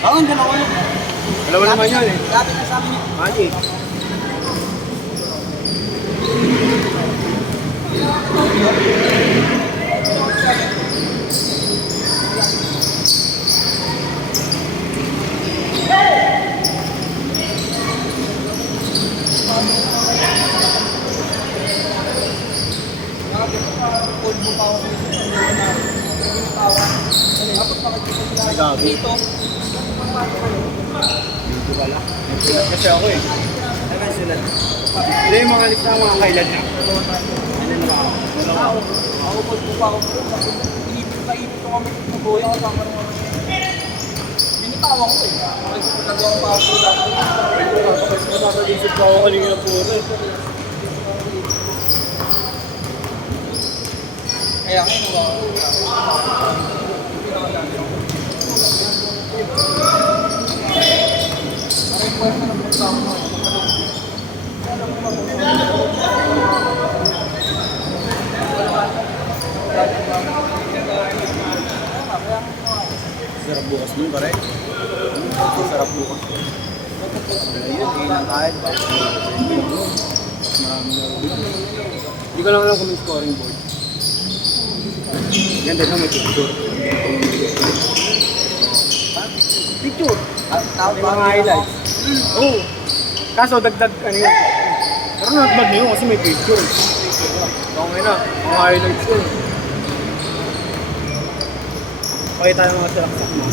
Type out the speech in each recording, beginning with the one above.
Oo, ang dalawa yun. Dalawa naman yun eh. Dati na sa amin yun. Mali. Pulbo pa ako tapos makikita sila Gago. dito. Dito pala. Kasi ako eh. Ano sila? Hindi yung mga lista mga kailan niya. Ako pulbo pa ako. Init ko kami ng buhay. Binitawang ko eh. Nagpapagawang pa ako lang. Nakakalisip pa ako kanina puro eh. Kaya ngayon ako. Sarap bukas nun pare. Sarap bukas. Ayun, kailan kahit ba? Marami na rin. Hindi ko lang alam kung may scoring board. Yan din may picture. Picture? May mga highlights. Oo. Kaso dagdag ano yun. Pero nagdag niyo kasi may picture. Okay na, mga highlights yun. Pakita ng mga salaksak mo.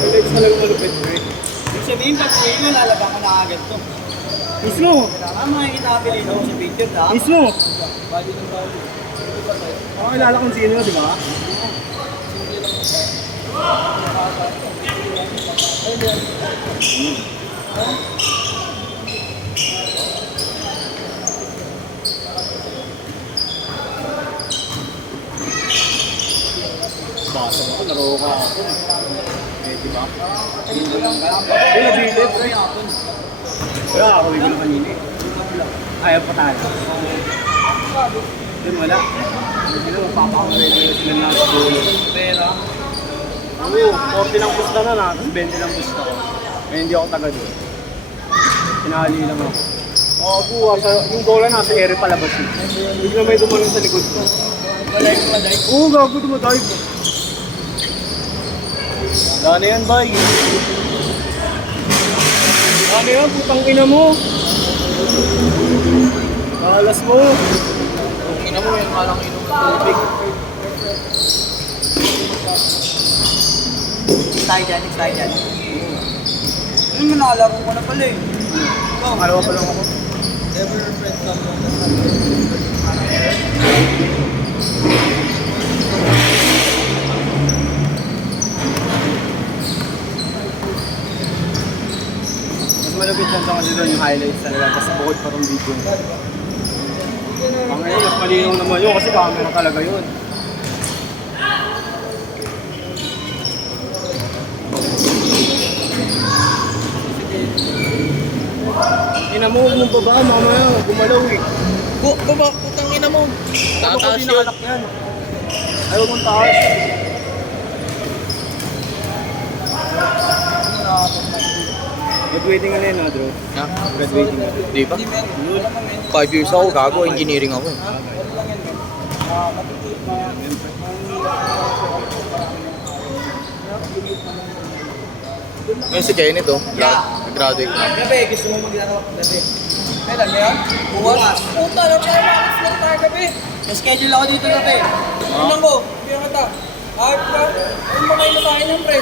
Highlights talaga malupit mo eh. Ibig sabihin, pag uwi mo, lalabang ko na agad to. Mismo! Makikita ka pilino sa picture, ha? Mismo! Bali ng bali. Makakilala kung sino, di ba? Basa ako, laro ka ako. Eh, di ba? Hindi lang ka. Kaya bilip, eh. Kaya ako yung gulo kanina eh. Ayaw pa tayo. Doon wala. Hindi na magpapakamali na sila na sa dulo. Pera. Oo, 40 lang pusta na na, tapos 20 lang pusta ko. Kaya hindi ako taga doon. Pinali lang ako. Oo, buwa. Yung bola nasa area palabas eh. Hindi na may dumalang sa likod ko. Maday ko, maday. Oo, gago dumadive. Daan na yan, bay. Daan na yan, putang ina mo. Kalas mo. Ina mo yun, malang inom ng tubig. Next tayo dyan. Ano mo nakalaro ko na pala eh. Ikaw, Alawa pa lang ako. ever friend someone that's Mas malapit lang kasi doon yung highlights talaga. Tapos bukod pa tong video. Ang ngayon, mas malinaw naman yun kasi camera talaga yun. Ina mo, huwag mong baba, mamaya, gumalaw eh. Baba, putang ina mo. Ano ko Tataas yun. pinakalak yan? Ayaw mong taas. Graduating ka na yun, bro. Ha? Graduating ka. Di ba? 5 years ako, gago, engineering ako. Ngayon si Kenneth, oh. Nag-graduate na. Gabi, gusto mo maglaro gabi. Kailan ba yan? Bukas. Puta, naglalaro tayo gabi. Na-schedule ako dito gabi. Tingnan ko, bigyan kita. Art ka, ano mo kayo sa akin ng pre?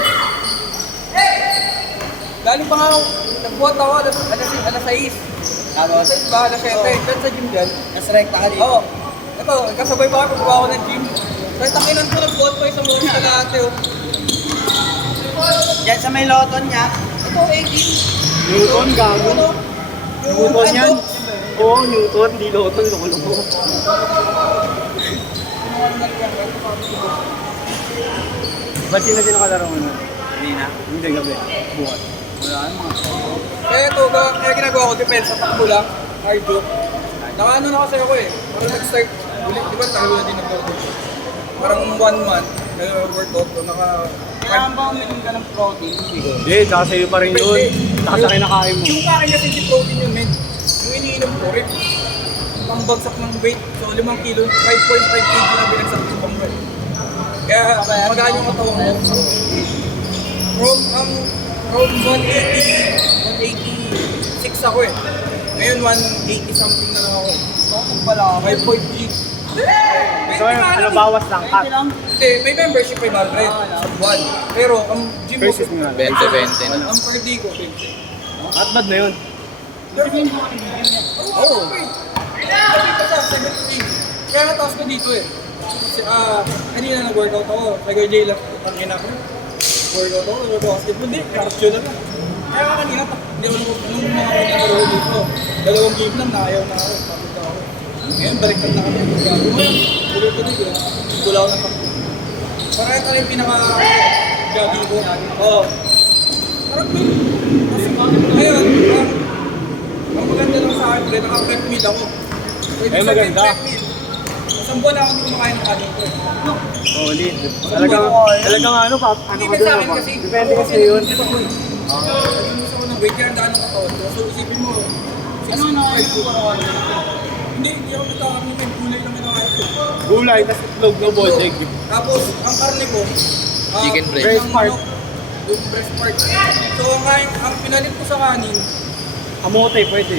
Galing pa nga ako, nagbuhat ako alas 6. Tapos, ba, alas 7. Diyan sa gym dyan. Nas-recta ka dito? Oo. Ito, kasabay pa ako, pagbawa ko ng gym. Kaya takinan ko, nagbuhat pa isang muna sa lahat eh. Diyan sa may loton niya. Ito, 18. Newton, gago. Ano? Newton yan. Oo, Newton, di Loton, loko-loko. Ba't sino nakalaro mo na? Kanina. Hindi, gabi. Bukas. Wala naman. Kaya ito, kaya ginagawa ko, depensa, takbo lang, cardio. Nakaano na kasi ako eh. Parang nag-start, ulit, di ba tayo na din nag-workout? Parang 1 month, nag-workout ko, Kailangan ba uminom ka ng protein? Hindi, tsaka sa'yo pa rin yun. Tsaka sa kinakain mo. Yung kain kasi hindi protein yun, men. Yung iniinom ko rin. Pangbagsak ng weight. So 5 kilo, 5.5 kg na binagsak yung panggal. Kaya magaan yung katawan mo. From 186 ako eh. Ngayon 180 something na lang ako. So kung pala, 5.3. So, ano, bawas lang, cut. Hindi, may membership 500 sa buwan. Pero ang gym ko, Versus mo na. 20-20 na. ang per day ko, 20. At bad na yun. Oo. Sabi ko sa 17. Kaya nataas ko dito eh. Kasi, kanina nag-workout ako. Nag-RJ lang. Tangin ako. Workout ako. Nag-basketball. Hindi, cardio lang. Kaya kanina, hindi ako nung mga pinagkaroon dito. 2 game lang, naayaw na ako. Pagod ako. Ngayon, baliktad na kami. Gago mo yan. Tuloy ko dito. Gulaw na takbo. Parang ito yung pinaka-gabi ko. Oo. Parang ngayon, ang maganda lang sa akin, pre, naka-prep meal ako. Eh, maganda. Prep meal. Isang buwan na ako hindi kumakain ng kanin ko. Oo, ulit. Talagang ano pa, ano Hindi ka sa doon akin pa. kasi. Depende kasi yun. Gusto ko ng weight, kaya ang daan ng katawan ko. So isipin mo, ano na kayo ko? Hindi ako nagkakaroon ng gulay naman ang ayaw ko. Gulay, tas itlog, no boiled egg. Tapos, ang karne ko, Chicken breast. Breast part. Yung breast part. So ang pinalit ko sa kanin, Kamote, pwede.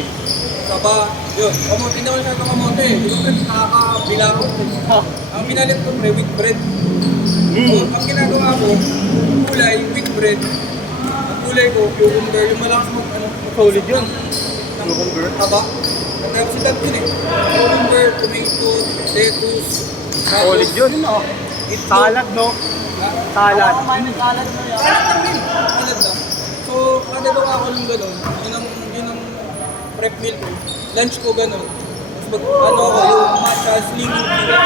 saba, yun, kamote, hindi ako nasa kamote. Hindi ko pre, nakakabila ko. Ang pinalit ko pre, with bread. So, ang ginagawa ko, gulay with bread. Ang gulay ko, cucumber, yung malakas mo, Solid yun. cucumber, taba. Antioxidant yun eh. Cucumber, tomato, lettuce. Solid yun. Salad, no? Salad. Salad lang yun. Salad lang. So, kada daw ako ng gano'n, yun ang prep meal ko. Lunch ko gano'n. Tapos ano ako, yung matcha, slinging tea.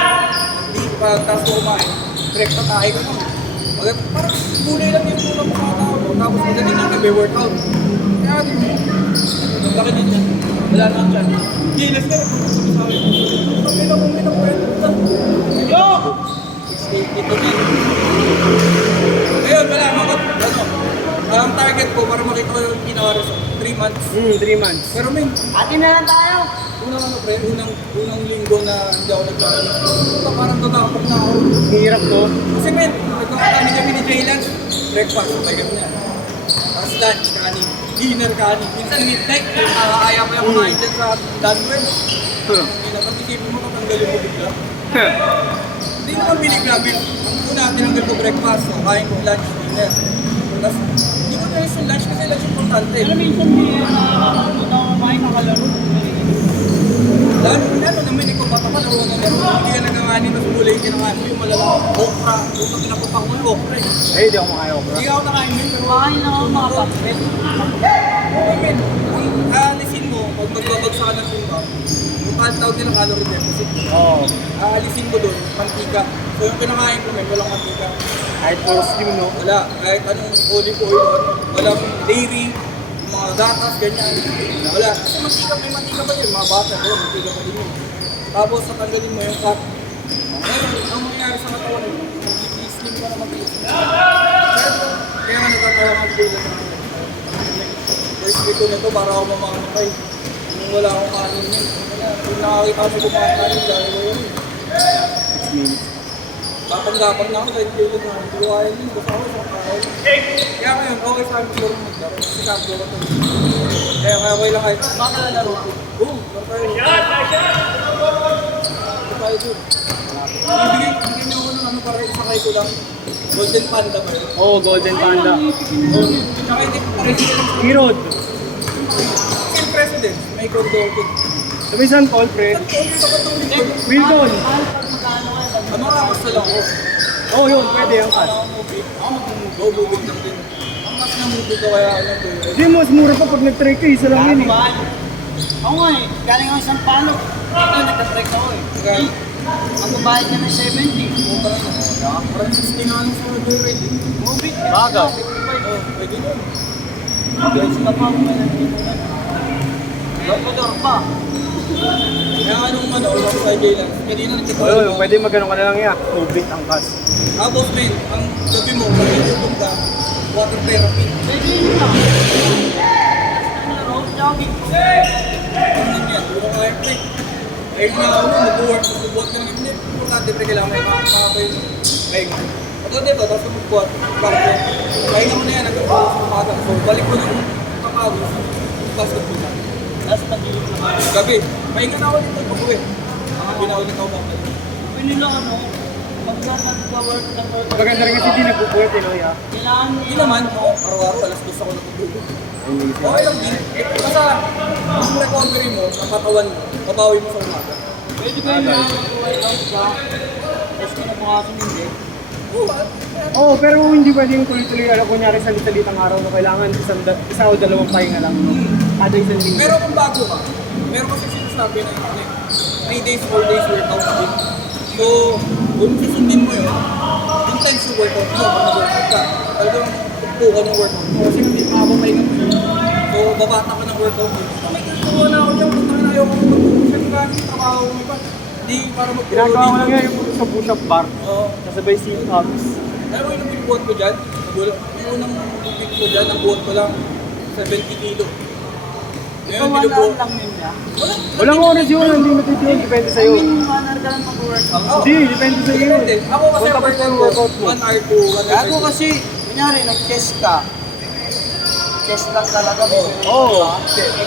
Tapos ko kumain. Breakfast tayo ko nun. Parang gulay lang yung kulang mga tao. Tapos magaling yung nag-workout. Kaya ang laki din yan. Wala na ang chan. Gilas ka, sabi sa akin. Sabi na kung pinapwede. Yo! Ito din. Ngayon, wala ako. Ang target ko para makita ko yung ginawa rin sa 3 months. 3 months. Pero men, atin na lang tayo. Unang linggo na hindi ako nagkakaroon. Parang tatapok na ako. Hirap, no? Kasi men, nagkakatanin kami ni Jay Lance. Breakfast, tayo niya. Tapos lunch, kanin. Dinner, kanin. Minsan midnight, ayaw ko yung kumain dyan sa Danwell. Hindi na pag-isipin mo, tatanggalin mo bigla. Hindi naman binigla, men. Ang una, tinanggal ko breakfast. So, kain ko lunch, dinner. Tapos, hindi ko na yung lunch kasi lunch importante. Pero minsan may nakakakot ako kumain, nakalaro. Lalo naman ikaw bata ka, laro na laro. Hindi ka nagkakanin, mas gulay kinakain mo yung malalang okra. Utang pinapupak mo yung okra eh. Ay, hindi ako makain okra. Hindi ako nakain yun, pero Kumain lang ako mga pakret. okay men, ang aalisin mo, pag magbabagsakan ng timba, yung tawag nilang calorie deficit. Oo. Aalisin mo doon, mantika. So yung kinakain ko men, walang mantika. Kahit puro slim, no? Wala, kahit anong olive oil, walang dairy, mga gatas, ganyan. Wala. Kasi may mantika pa yun, mga bata, mantika pa din yun. Tapos tatanggalin mo yung fat. Ngayon, ang mangyayari sa katawan, mag-i-slim ka na mag-i-slim. Kaya nga natatawa nga ko sa akin. First week ko nito para ako mamamatay. Kung wala akong kanin yun. Kung nakakita ko sa kumakain, dahil ko yun. 6 minutes. Kapag-kapag na ako dahil kilo na hindi ko kaya yun. Basta ako sa kain. Kaya ngayon, okay sa amin siguro maglaro. Kasi sabi ko ito. Kaya okay lang kahit. Baka lalaro ko. Oo, tayo. Tayo dun. Ibigay niyo ako ng ano para isakay ko lang. Golden Panda ba yun? Oo, Golden Panda. Tsaka hindi ko president. Hirod. Kasi president, may Gordolfin. Sabi saan tol, pre? Wilton. Ang mga akas na lang ako. Oo, yun. Pwede yung cash. Ako mag-move. Bubig lang din. Ang mas na move ko kaya ano ko. Hindi, mas mura pa pag nag-try ka. Isa lang yun eh. Ako nga eh, galing ako isang palo. Ito, nagka-trek ako eh. Kaya, Ang babayad ka ng 70. puta na. Parang 60 na lang sa rate. Mubit. Baga. Oo, pwede nun. Guys, kapag mo na dito na. Lokodor pa. Kaya anong ako sa J-Lang, kanina nagkakaroon Oo, ako. pwede magano ka na lang yan. Ubit ang kas. Tapos men, ang gabi mo, magtutulog ka, water therapy. Pwede yun lang. Ano, jogging. Ano yan, di ba kaya pre? Eh, nga ako, mag-work, mag-work ka lang. Hindi, importante pre, kailangan may makakabay yung pahinga. Ito dito, tapos mag-work, bakit? Pahinga mo na yan, nagkakaroon sa umaga. So, balik ko ng kakawis, basketball na. Tapos nag-iip naman. Gabi, pahinga na ako dito pag-uwi. Binaulit ako bakit. Pwede lang ano, pagka nag-work ng work. Maganda rin kasi di nagpupuwet, Pinoy ha. Kailangan Hindi naman, araw-araw, alas 2 ako natutulog. Okay lang din. Basta, yung recovery mo, sa katawan mo, babawi mo sa umaga. Pwede ba yung mag-workout ka? Tapos kinabukasan hindi. Oo, Oo, pero hindi pwedeng tuloy-tuloy, kunyari sa litang araw na kailangan isa o dalawang pahinga lang. Kada isang linggo. pero kung bago ka, meron kasi sinasabi na 3 days, 4 days workout din. So, kung susundin mo yun, intense yung workout mo pag nag-workout ka. Talagang tugpo ka ng workout mo kasi hindi makapapahinga mo yun. So, babata ka ng workout mo. So, may ginagawa na ako dyan, punta na ayaw ko mag-workout kasi trabaho mo pa. Hindi para mag-pro Ginagawa ko lang yan yung sa push-up bar. Oo. Kasabay sit-ups. Alam mo yung buwan ko dyan? Yung unang bukit ko dyan, ang buwan ko lang 70 kilo. Ngayon, Ikaw, 1 hour binubuo. lang yun niya. Walang oras yun, hindi matitiyon. Depende I sa'yo. mean, 1 hour ka lang mag-workout. Oo. Hindi, depende sa'yo. Depende. Ako kasi Kung tapos na yung workout mo. 1 hour to 1 hour. Gago kasi, kunyari, nag-chest ka. Chest lang talaga. Oo.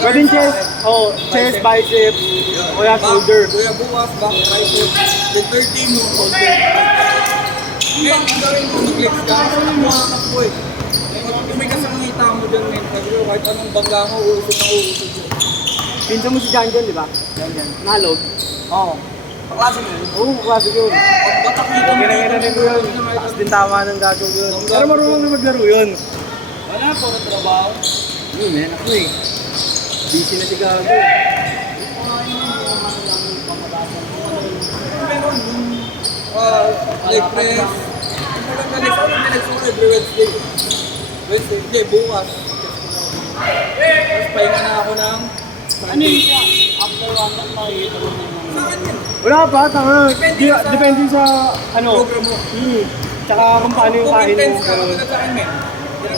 Pwedeng chest, chest, bicep, o kaya shoulder. Kuya bukas, back, tricep. Then 13 mo, shoulder. Ngayon, ang gawin mo, mag-legs ka. Kasi nagmuhakap ko eh. Kung may kasangita mo dyan, men, sabi ko, kahit anong bangga mo, uusog na uusog ko. Pinsan mo si John John, di ba? Nalog. Oo. Paklase mo yun. Oo, klase yun. Pag batak dito, Ginaganan mo yun. Tapos din tama ng gagaw yun. Pero marunong na maglaro yun. wala po na trabaho. Yun, men, ako eh. Busy na si Gago. Meron yung leg press. Yung magalis ako nung pinagsuko every Wednesday. Wednesday, hindi, bukas. Tapos pahinga na ako ng Ano yun siya? After 1 month, makikita mo na yung sa akin yun. Wala pa, tanga. Depende sa, ano, Program mo. Tsaka kung paano yung Kung kain mo. intense ka, katulad sa akin, men.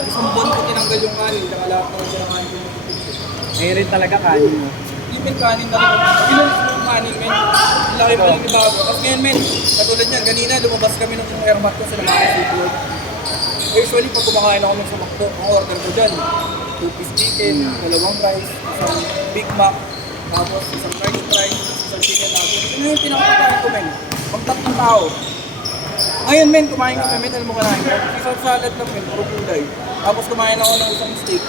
Isang buwan ko tinanggal yung kanin, tsaka lahat ng kinakain ko. Eh rin talaga kain mo. Hindi men kanin talaga. Ilan yung kanin, men. Laki pa lang ibago. Tapos ngayon, men, katulad yan, kanina lumabas kami ng airmat ko sa Lamaki Seafood. Usually, pag kumakain ako ng sa McDo, ang order ko dyan, 2-piece chicken, 2 rice, isang Big Mac, tapos isang french fries, isang chicken nuggets. Ano yung pinakakain ko, men? Pag 3 tao. Ngayon, men, kumain kami, men, alam mo kanain ko. Isang salad lang, men, puro gulay. Tapos kumain ako ng isang steak.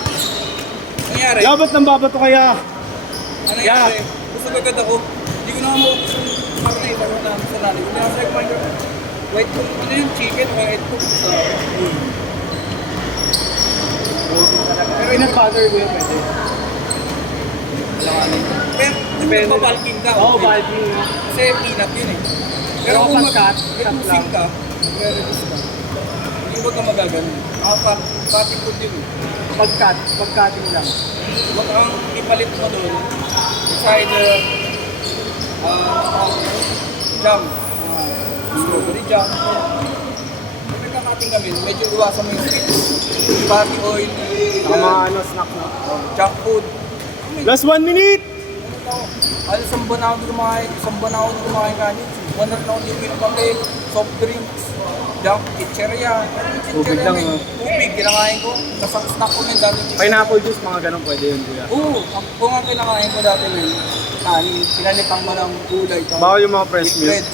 Nangyari? Labat ng babato kaya. Ano nangyari? Gusto ko agad ako. Hindi ko na maubos yung karne, bago na sa nanay. Hindi ako sa find white cook, ano yung chicken, white cook sa Pero in-father ko yun pwede. alanganin. Pero kung Depende. nagpa-bulking ka, Oo, okay. bulking. Kasi peanut yun eh. Pero Oo, kung pag-cut, cut mag-reducing lang. ka, mag-reduce ka, hindi mo ka magagano. Parting food yun eh. Pag-cutting lang. Huwag ang ipalit mo doon, beside the jam, strawberry jam. Kung nagkakating kami, medyo iwasan mo yung sweet. Body oil, Saka mga ano, snack na. junk food. Last 1 minute! Alas isang buwan na ako hindi kumakain kanin. Buwan na rin ako hindi uminom kape, soft drinks, junk, chicheria. Tubig lang, ah. Tubig, kinakain ko. Kasang snack ko men dati. Pineapple juice, mga ganun pwede yun, kuya. Oo, kung ang kinakain ko dati men, kanin, pinalitan ko ng gulay. Bawal yung mga fresh milk. bread.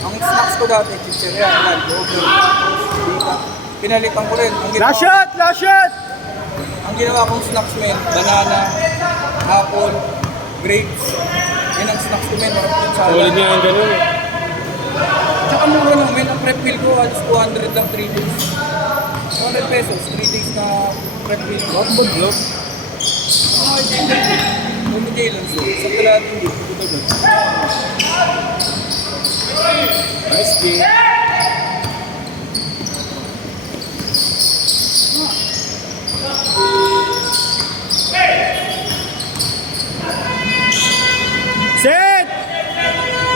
Ang snacks ko dati, chicheria, yan, yogurt, bika. Pinalitan ko rin. Last shot! Last shot! Ang ginawa kong snacks men, banana, apple, grapes. Yan ang snacks ko men, marap yung salad. Solid niya ang ganun eh. Tsaka mura lang men, ang prep meal ko, alas 200 lang 3 days. 200 pesos, 3 days na prep meal. What good look? Kung mo Jalen, sa kalating hindi, ito ba? Nice game.